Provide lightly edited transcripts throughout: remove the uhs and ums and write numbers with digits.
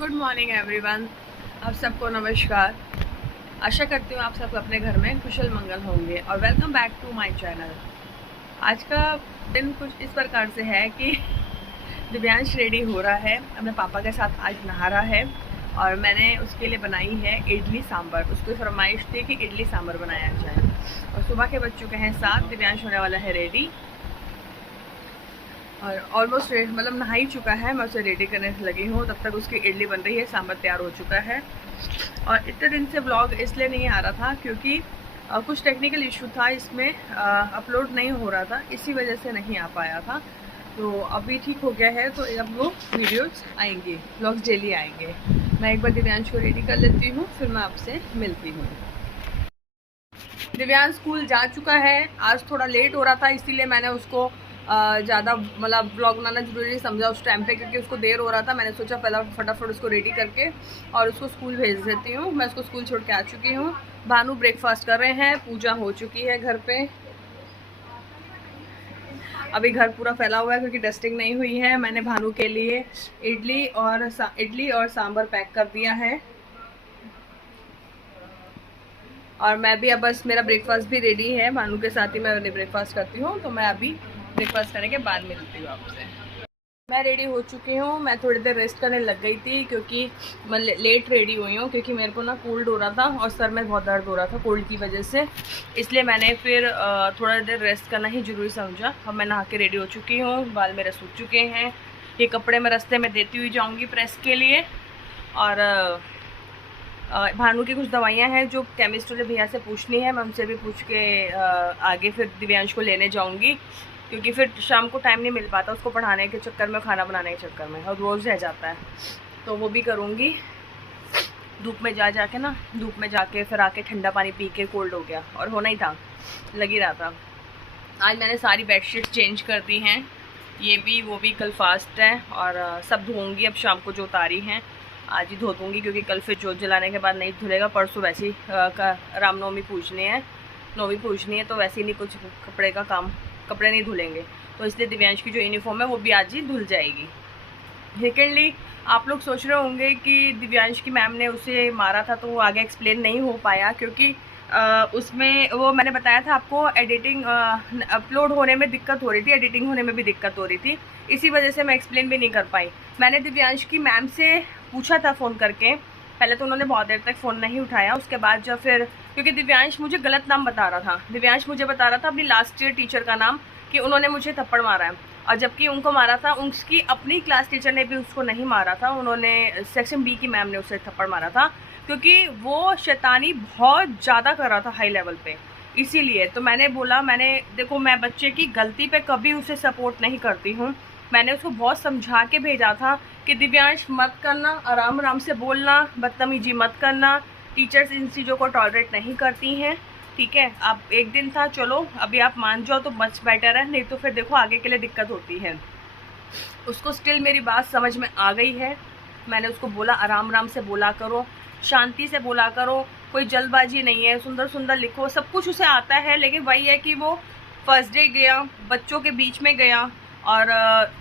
Good morning everyone. आप सबको नमस्कार। आशा करती हूँ आप सब अपने घर में कुशल मंगल होंगे और welcome back to my channel. आज का दिन कुछ इस प्रकार से है कि दिव्यांश रेडी हो रहा है, अपने पापा के साथ आज नहा रहा है और मैंने उसके लिए बनाई है इडली सांभर। उसकी फरमाइश थी कि इडली सांभर बनाया जाए और सुबह के बज चुके हैं 7। दिव्यांश होने वाला है रेडी और ऑलमोस्ट मतलब नहा ही चुका है। मैं उसे रेडी करने लगी हूँ, तब तक उसकी इडली बन रही है, सांभर तैयार हो चुका है। और इतने दिन से व्लॉग इसलिए नहीं आ रहा था क्योंकि कुछ टेक्निकल इशू था, इसमें अपलोड नहीं हो रहा था, इसी वजह से नहीं आ पाया था। तो अभी ठीक हो गया है, तो अब वो वीडियोस आएंगे, व्लॉग्स डेली आएंगे। मैं एक बार दिव्यांश को रेडी कर लेती हूँ, फिर मैं आपसे मिलती हूँ। दिव्यांश स्कूल जा चुका है। आज थोड़ा लेट हो रहा था, इसीलिए मैंने उसको ज़्यादा मतलब ब्लॉग बनाना जरूरी समझा उस टाइम पे, क्योंकि उसको देर हो रहा था। मैंने सोचा पहले फटाफट उसको रेडी करके और उसको स्कूल भेज देती हूँ। मैं उसको स्कूल छोड़ के आ चुकी हूँ। भानु ब्रेकफास्ट कर रहे हैं, पूजा हो चुकी है घर पे। अभी घर पूरा फैला हुआ है क्योंकि डस्टिंग नहीं हुई है। मैंने भानु के लिए इडली और सांभर पैक कर दिया है और मैं भी अब बस मेरा ब्रेकफास्ट भी रेडी है। भानु के साथ ही मैं ब्रेकफास्ट करती हूँ, तो मैं अभी ब्रेकफास्ट करने के बाद मिलती हूँ आपसे। मैं रेडी हो चुकी हूँ। मैं थोड़ी देर रेस्ट करने लग गई थी क्योंकि मैं लेट रेडी हुई हूँ, क्योंकि मेरे को ना कोल्ड हो रहा था और सर में बहुत दर्द हो रहा था कोल्ड की वजह से। इसलिए मैंने फिर थोड़ा देर रेस्ट करना ही ज़रूरी समझा। अब मैं नहा के रेडी हो चुकी हूँ, बाल मेरे सूख चुके हैं। ये कपड़े मैं रास्ते में देती हुई जाऊँगी प्रेस के लिए। और भानु की कुछ दवाइयाँ हैं जो केमिस्ट वाले भैया से पूछनी है, मैं उनसे भी पूछ के आगे फिर दिव्यांश को लेने जाऊँगी, क्योंकि फिर शाम को टाइम नहीं मिल पाता उसको पढ़ाने के चक्कर में, खाना बनाने के चक्कर में, और रोज़ रह जाता है। तो वो भी करूँगी। धूप में जाके फिर आके ठंडा पानी पी के कोल्ड हो गया और होना ही था, लग ही रहा था। आज मैंने सारी बेडशीट चेंज कर दी हैं, ये भी वो भी। कल फास्ट है और सब धोऊँगी अब शाम को, जो उतारी हैं आज ही धो दूँगी, क्योंकि कल फिर जोत जलाने के बाद नहीं धुलेगा। परसों वैसे ही रामनवमी पूजनी है, नौवीं पूजनी है, तो वैसे ही नहीं कुछ कपड़े नहीं धुलेंगे। तो इसलिए दिव्यांश की जो यूनिफॉर्म है वो भी आज ही धुल जाएगी। सेकेंडली, आप लोग सोच रहे होंगे कि दिव्यांश की मैम ने उसे मारा था, तो वो आगे एक्सप्लेन नहीं हो पाया क्योंकि उसमें वो मैंने बताया था आपको, एडिटिंग अपलोड होने में दिक्कत हो रही थी, एडिटिंग होने में भी दिक्कत हो रही थी, इसी वजह से मैं एक्सप्लेन भी नहीं कर पाई। मैंने दिव्यांश की मैम से पूछा था फ़ोन करके, पहले तो उन्होंने बहुत देर तक फ़ोन नहीं उठाया। उसके बाद जब फिर, क्योंकि दिव्यांश मुझे गलत नाम बता रहा था, दिव्यांश मुझे बता रहा था अपनी लास्ट ईयर टीचर का नाम, कि उन्होंने मुझे थप्पड़ मारा है, और जबकि उनको मारा था उसकी अपनी क्लास टीचर ने भी उसको नहीं मारा था, उन्होंने सेक्शन बी की मैम ने उसे थप्पड़ मारा था, क्योंकि वो शैतानी बहुत ज़्यादा कर रहा था हाई लेवल पे। इसीलिए तो मैंने बोला, देखो मैं बच्चे की गलती पे कभी उसे सपोर्ट नहीं करती हूँ। मैंने उसको बहुत समझा के भेजा था कि दिव्यांश मत करना, आराम आराम से बोलना, बदतमीजी मत करना, टीचर्स इन चीज़ों को टॉलरेट नहीं करती हैं, ठीक है। अब एक दिन था, चलो अभी आप मान जाओ तो मच बेटर है, नहीं तो फिर देखो आगे के लिए दिक्कत होती है। उसको स्टिल मेरी बात समझ में आ गई है। मैंने उसको बोला आराम आराम से बोला करो, शांति से बोला करो, कोई जल्दबाजी नहीं है, सुंदर सुंदर लिखो, सब कुछ उसे आता है। लेकिन वही है कि वो फर्स्ट डे गया, बच्चों के बीच में गया, और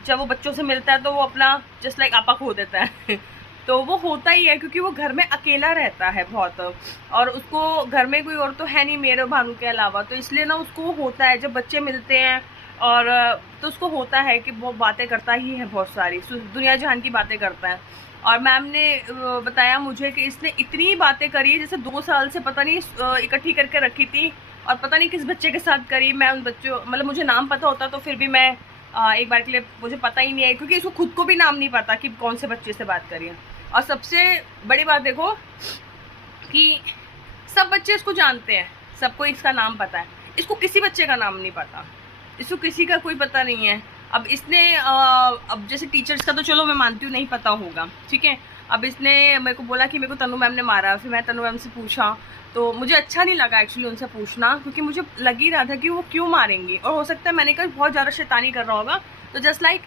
जब वो बच्चों से मिलता है तो वो अपना जस्ट लाइक आपा खो देता है तो वो होता ही है, क्योंकि वो घर में अकेला रहता है बहुत, और उसको घर में कोई और तो है नहीं मेरे भानु के अलावा, तो इसलिए ना उसको होता है जब बच्चे मिलते हैं, और तो उसको होता है कि वो बातें करता ही है, बहुत सारी दुनिया जहान की बातें करता है। और मैम ने बताया मुझे कि इसने इतनी बातें करी है जैसे 2 साल से पता नहीं इकट्ठी करके रखी थी, और पता नहीं किस बच्चे के साथ करी। मैं उन बच्चों, मतलब मुझे नाम पता होता तो फिर भी मैं एक बार के लिए मुझे पता ही नहीं है, क्योंकि इसको खुद को भी नाम नहीं पता कि कौन से बच्चे से बात करी है। और सबसे बड़ी बात देखो कि सब बच्चे इसको जानते हैं, सबको इसका नाम पता है, इसको किसी बच्चे का नाम नहीं पता, इसको किसी का कोई पता नहीं है। अब इसने अब जैसे टीचर्स का तो चलो मैं मानती हूँ नहीं पता होगा, ठीक है। अब इसने मेरे को बोला कि मेरे को तनु मैम ने मारा, फिर मैं तनु मैम से पूछा, तो मुझे अच्छा नहीं लगा एक्चुअली उनसे पूछना, क्योंकि मुझे लग ही रहा था कि वो क्यों मारेंगी, और हो सकता है मैंने कहा बहुत ज़्यादा शैतानी कर रहा होगा, तो जस्ट लाइक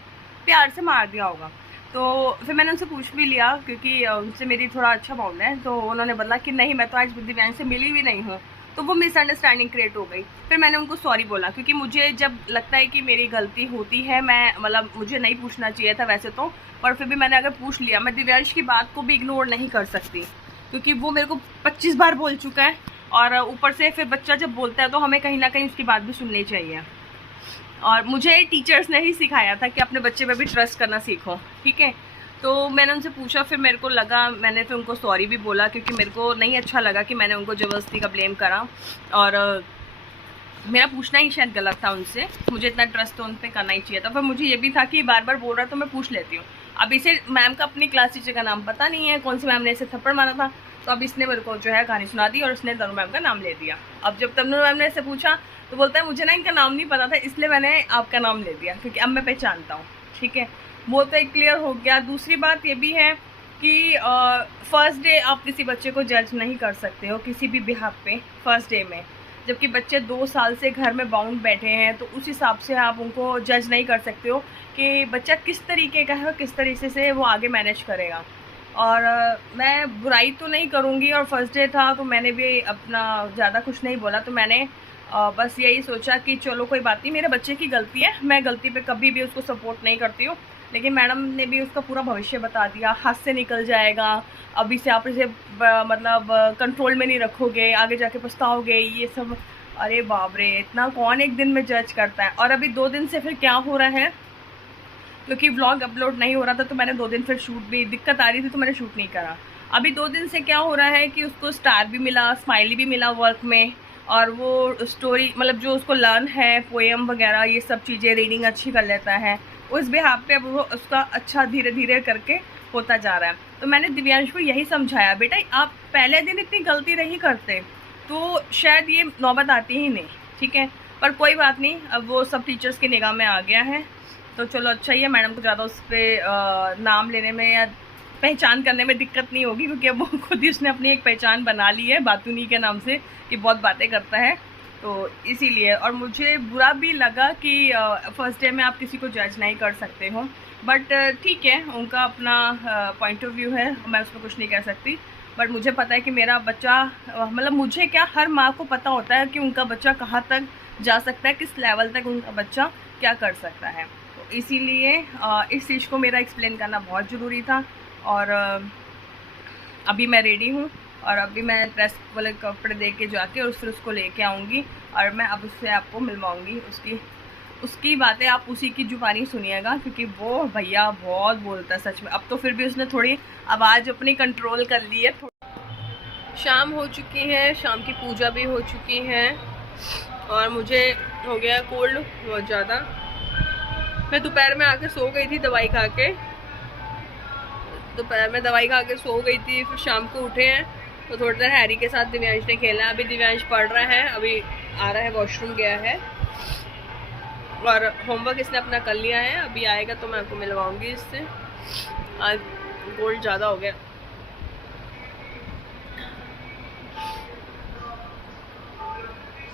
प्यार से मार दिया होगा। तो फिर मैंने उनसे पूछ भी लिया, क्योंकि उनसे मेरी थोड़ा अच्छा बाउंड है, तो उन्होंने बोला कि नहीं, मैं तो आज दिव्यांश से मिली भी नहीं हूँ, तो वो मिसअंडरस्टैंडिंग क्रिएट हो गई। फिर मैंने उनको सॉरी बोला, क्योंकि मुझे जब लगता है कि मेरी गलती होती है, मैं मतलब मुझे नहीं पूछना चाहिए था वैसे तो, पर फिर भी मैंने अगर पूछ लिया, मैं दिव्यांश की बात को भी इग्नोर नहीं कर सकती, क्योंकि वो मेरे को 25 बार बोल चुका है। और ऊपर से फिर बच्चा जब बोलता है तो हमें कहीं ना कहीं उसकी बात भी सुननी चाहिए। और मुझे टीचर्स ने ही सिखाया था कि अपने बच्चे पे भी ट्रस्ट करना सीखो, ठीक है। तो मैंने उनसे पूछा, फिर मेरे को लगा, मैंने फिर उनको सॉरी भी बोला, क्योंकि मेरे को नहीं अच्छा लगा कि मैंने उनको ज़बरदस्ती का ब्लेम करा, और मेरा पूछना ही शायद गलत था उनसे। मुझे इतना ट्रस्ट तो उन पर करना ही चाहिए था। फिर मुझे ये भी था कि बार बार बोल रहा है तो मैं पूछ लेती हूँ। अब इसे मैम का अपनी क्लास टीचर का नाम पता नहीं है, कौन सी मैम ने इसे थप्पड़ मारा था, तो अब इसने मेरे को जो है कहानी सुना दी और उसने तनु मैम का नाम ले दिया। अब जब तनु मैम ने इसे पूछा तो बोलता है मुझे ना इनका नाम नहीं पता था, इसलिए मैंने आपका नाम ले दिया, क्योंकि अब मैं पहचानता हूँ, ठीक है। वो तो एक क्लियर हो गया। दूसरी बात ये भी है कि फर्स्ट डे आप किसी बच्चे को जज नहीं कर सकते हो किसी भी बिहाफ पे फर्स्ट डे में, जबकि बच्चे 2 साल से घर में बाउंड बैठे हैं, तो उस हिसाब से आप उनको जज नहीं कर सकते हो कि बच्चा किस तरीके का है और किस तरीके से वो आगे मैनेज करेगा। और मैं बुराई तो नहीं करूँगी, और फर्स्ट डे था तो मैंने भी अपना ज़्यादा कुछ नहीं बोला, तो मैंने बस यही सोचा कि चलो कोई बात नहीं, मेरे बच्चे की गलती है, मैं गलती पे कभी भी उसको सपोर्ट नहीं करती हूँ। लेकिन मैडम ने भी उसका पूरा भविष्य बता दिया, हाथ से निकल जाएगा, अभी से आप इसे मतलब कंट्रोल में नहीं रखोगे, आगे जाके पछताओगे, ये सब। अरे बाप रे, इतना कौन एक दिन में जज करता है। और अभी 2 दिन से फिर क्या हो रहा है, क्योंकि व्लॉग अपलोड नहीं हो रहा था तो मैंने 2 दिन फिर शूट भी, दिक्कत आ रही थी तो मैंने शूट नहीं करा। अभी 2 दिन से क्या हो रहा है कि उसको स्टार भी मिला, स्माइली भी मिला वर्क में, और वो स्टोरी मतलब जो उसको लर्न है, पोएम वगैरह ये सब चीज़ें, रीडिंग अच्छी कर लेता है, उस बिहाफ पे अब वो उसका अच्छा धीरे धीरे करके होता जा रहा है। तो मैंने दिव्यांश को यही समझाया, बेटा आप पहले दिन इतनी गलती नहीं करते तो शायद ये नौबत आती ही नहीं, ठीक है। पर कोई बात नहीं, अब वो सब टीचर्स की निगाह में आ गया है, तो चलो अच्छा ही है। मैडम को ज़्यादा उस पर नाम लेने में या पहचान करने में दिक्कत नहीं होगी, क्योंकि अब वो खुद ही उसने अपनी एक पहचान बना ली है बातूनी के नाम से, कि बहुत बातें करता है, तो इसीलिए। और मुझे बुरा भी लगा कि फर्स्ट डे में आप किसी को जज नहीं कर सकते हो, बट ठीक है, उनका अपना पॉइंट ऑफ व्यू है, मैं उसमें कुछ नहीं कह सकती। बट मुझे पता है कि मेरा बच्चा, मतलब मुझे क्या, हर माँ को पता होता है कि उनका बच्चा कहाँ तक जा सकता है, किस लेवल तक उनका बच्चा क्या कर सकता है। तो इसीलिए इस चीज़ को मेरा एक्सप्लेन करना बहुत ज़रूरी था। और अभी मैं रेडी हूँ, और अभी मैं ड्रेस वाले कपड़े दे के जाके और फिर उसको लेके आऊँगी, और मैं अब उससे आपको मिलवाऊँगी। उसकी बातें आप उसी की जुबानी सुनिएगा, क्योंकि वो भैया बहुत बोलता है सच में। अब तो फिर भी उसने थोड़ी आवाज़ अपनी कंट्रोल कर ली है। शाम हो चुकी है, शाम की पूजा भी हो चुकी है, और मुझे हो गया कोल्ड बहुत ज़्यादा। मैं दोपहर में आके सो गई थी दवाई खा के, दोपहर में दवाई खा के सो गई थी, फिर शाम को उठे हैं तो थोड़ी देर हैरी के साथ दिव्यांश ने खेला है। अभी दिव्यांश पढ़ रहा है, अभी आ रहा है, वॉशरूम गया है, और होमवर्क इसने अपना कर लिया है। अभी आएगा तो मैं आपको मिलवाऊंगी इससे। आज गोल्ड ज़्यादा हो गया।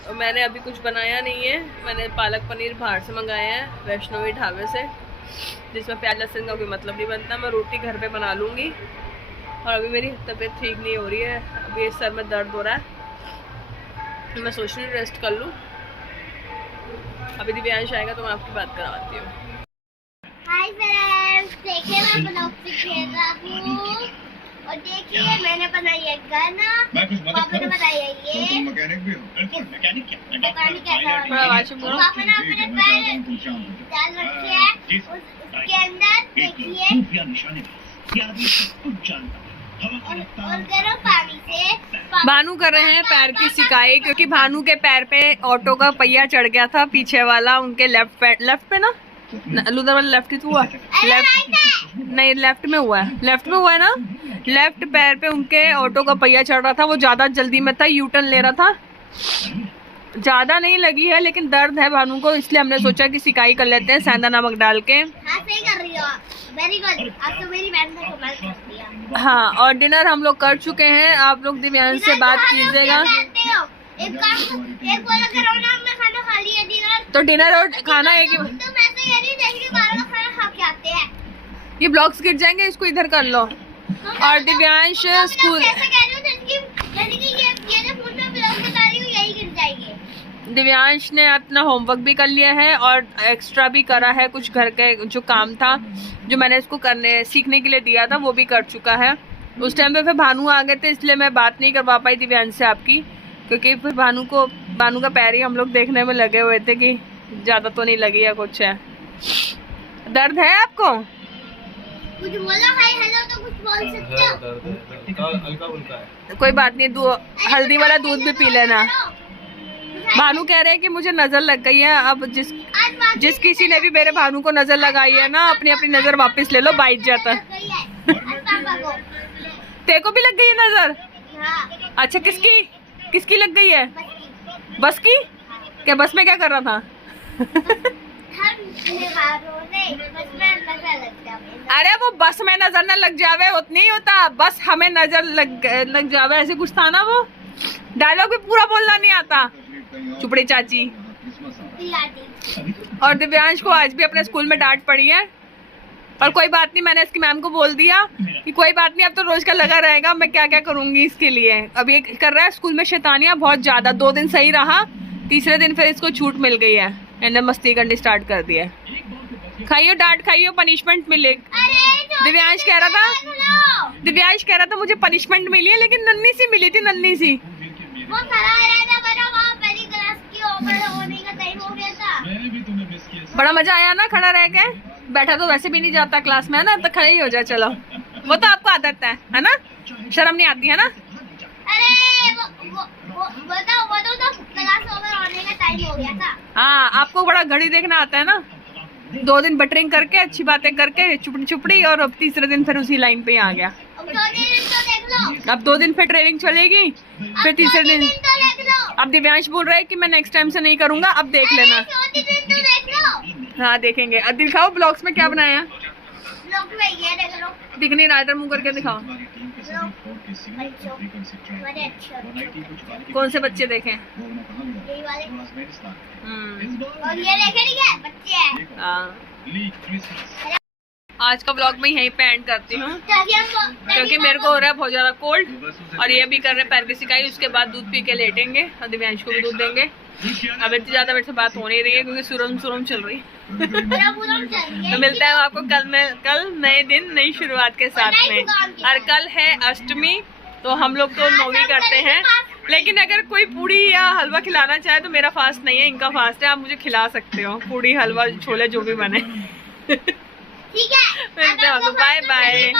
और मैंने अभी कुछ बनाया नहीं है, मैंने पालक पनीर बाहर से मंगाया है वैष्णवी ढाबे से, जिसमें प्याज लहसुन का कोई मतलब नहीं बनता। मैं रोटी घर पे बना लूँगी। और अभी मेरी तबीयत ठीक नहीं हो रही है, अभी सर में दर्द हो रहा है, मैं सोच रही हूँ रेस्ट कर लूँ। अभी दिव्यांश आएगा तो मैं आपकी बात करवाती हूँ। हाय फ्रेंड्स, देखिए मैं ब्लॉग से खेल रहा हूँ, और देखिए मैंने बनाई है गाना, पापा ने बनाई है ये मैकेनिक भी हूँ। बिल्कुल मैकेनिक क्या, पापा ने अपने पैर डाल रखे हैं उसके अंदर, देखिए और गर्म पानी से भानु कर रहे हैं पैर की सिकाई, क्योंकि भानु के पैर पे ऑटो का पहिया चढ़ गया था पीछे वाला, उनके लेफ्ट पे ना, उधर वाला लेफ्ट ही तो हुआ, लेफ्ट नहीं लेफ्ट में हुआ है ना, लेफ्ट पैर पे उनके ऑटो का पहिया चढ़ रहा था। वो ज्यादा जल्दी में था, यूटर्न ले रहा था, ज्यादा नहीं लगी है लेकिन दर्द है भानु को, इसलिए हमने सोचा कि सिकाई कर लेते हैं सेंधा नमक डाल के। हाँ सही कर रही हो, वेरी गुड, आप तो मेरी बहन को कमाल कर दिया। हाँ, और डिनर हम लोग कर चुके हैं, आप लोग दिव्यांश से बात कीजिएगा। एक बोला करो ना, हमने खाना खा लिया डिनर, तो डिनर और खाना एक ही, तो मैं तो ये नहीं देख रही बाहर का खाना खा के आते हैं। ये ब्लॉग्स गिर जाएंगे, इसको इधर कर लो। और दिव्यांश स्कूल, कैसे कह रही हो, यानी कि ये जो फूड में ब्लॉग बता रही हूँ दिव्यांश ने अपना होमवर्क भी कर लिया है और एक्स्ट्रा भी करा है, कुछ घर के जो काम था जो मैंने इसको सीखने के लिए दिया था वो भी कर चुका है। उस टाइम पे फिर भानु आ गए थे इसलिए मैं बात नहीं करवा पाई दिव्यांश से आपकी, क्योंकि फिर भानु का पैर ही हम लोग देखने में लगे हुए थे कि ज़्यादा तो नहीं लगी है, कुछ है। दर्द है आपको? कुछ बोला हाय हेलो तो कुछ बोल सकते हो? हल्का है। कोई बात नहीं, हल्दी वाला दूध भी पी लेना। भानु कह रहे हैं कि मुझे नजर लग गई है। अब जिस किसी ने भी मेरे भानु को नजर लगाई है ना, अपनी अपनी नजर वापस ले लो, बाइट जाता। तेरे को भी लग गई है नजर? हाँ। अच्छा, किसकी लग गई है? बस की? क्या बस में क्या कर रहा था? अरे वो बस में नजर न लग जावे उतनी ही होता, बस हमें नजर लग जावे ऐसे कुछ था ना। वो डायलॉग भी पूरा बोलना नहीं आता। चुपड़ी चाची। और दिव्यांश को आज भी अपने स्कूल में डांट पड़ी है, और कोई बात नहीं, मैंने इसकी मैम को बोल दिया कि कोई बात नहीं, अब तो रोज का लगा रहेगा, मैं क्या क्या करूंगी इसके लिए। अब ये कर रहा है स्कूल में शैतानियां बहुत ज्यादा। 2 दिन सही रहा, तीसरे दिन फिर इसको छूट मिल गई है, इन्हें मस्ती करनी स्टार्ट कर दी है। खाइयो डांट, खाइयो, पनिशमेंट मिलेगी। दिव्यांश कह रहा था मुझे पनिशमेंट मिली है, लेकिन नन्ही सी मिली थी, नन्ही सी। वो खड़ा रहता बड़ा, वहाँ पहली क्लास की ओवर होने का टाइम हो गया था। बड़ा मजा आया ना खड़ा रह के? बैठा तो वैसे भी नहीं जाता क्लास में, है ना, तो खड़े ही हो जाए। चलो, वो तो आपको आदत है ना, शर्म नहीं आती है ना? अरे वो तो क्लास ओवर होने का टाइम हो गया था। हाँ, आपको बड़ा घड़ी देखना आता है ना। 2 दिन बटरिंग करके, अच्छी बातें करके, चुपड़ी, और अब तीसरे दिन फिर उसी लाइन पे ही आ गया। अब 2 दिन फिर ट्रेनिंग चलेगी, फिर तीसरे दिन अब दिव्यांश बोल रहा है कि मैं नेक्स्ट टाइम से नहीं करूंगा, अब देख लेना। हाँ देखेंगे। अब दिखाओ ब्लॉग्स में क्या बनाया। दिख नहीं रहा, इधर मुंह करके दिखाओ। कौन से बच्चे देखें? और ये देखे नहीं है बच्चे। हाँ, आज का ब्लॉग मैं यहीं पे एंड करती हूँ, क्योंकि मेरे को हो रहा है बहुत ज्यादा कोल्ड, और ये भी कर रहे हैं पैर की सिकाई। उसके बाद दूध पी के लेटेंगे और दिव्यांश को भी दूध देंगे। अब इतनी ज्यादा मेरे से बात हो नहीं रही है, क्योंकि सुरम चल रही है। तो मिलता है आपको कल नए दिन, नई शुरुआत के साथ में। और कल है अष्टमी, तो हम लोग तो 9वीं करते हैं, लेकिन अगर कोई पूड़ी या हलवा खिलाना चाहे तो मेरा फास्ट नहीं है, इनका फास्ट है। आप मुझे खिला सकते हो पूड़ी, हलवा, छोले, जो भी बने। ठीक है, बाय बाय।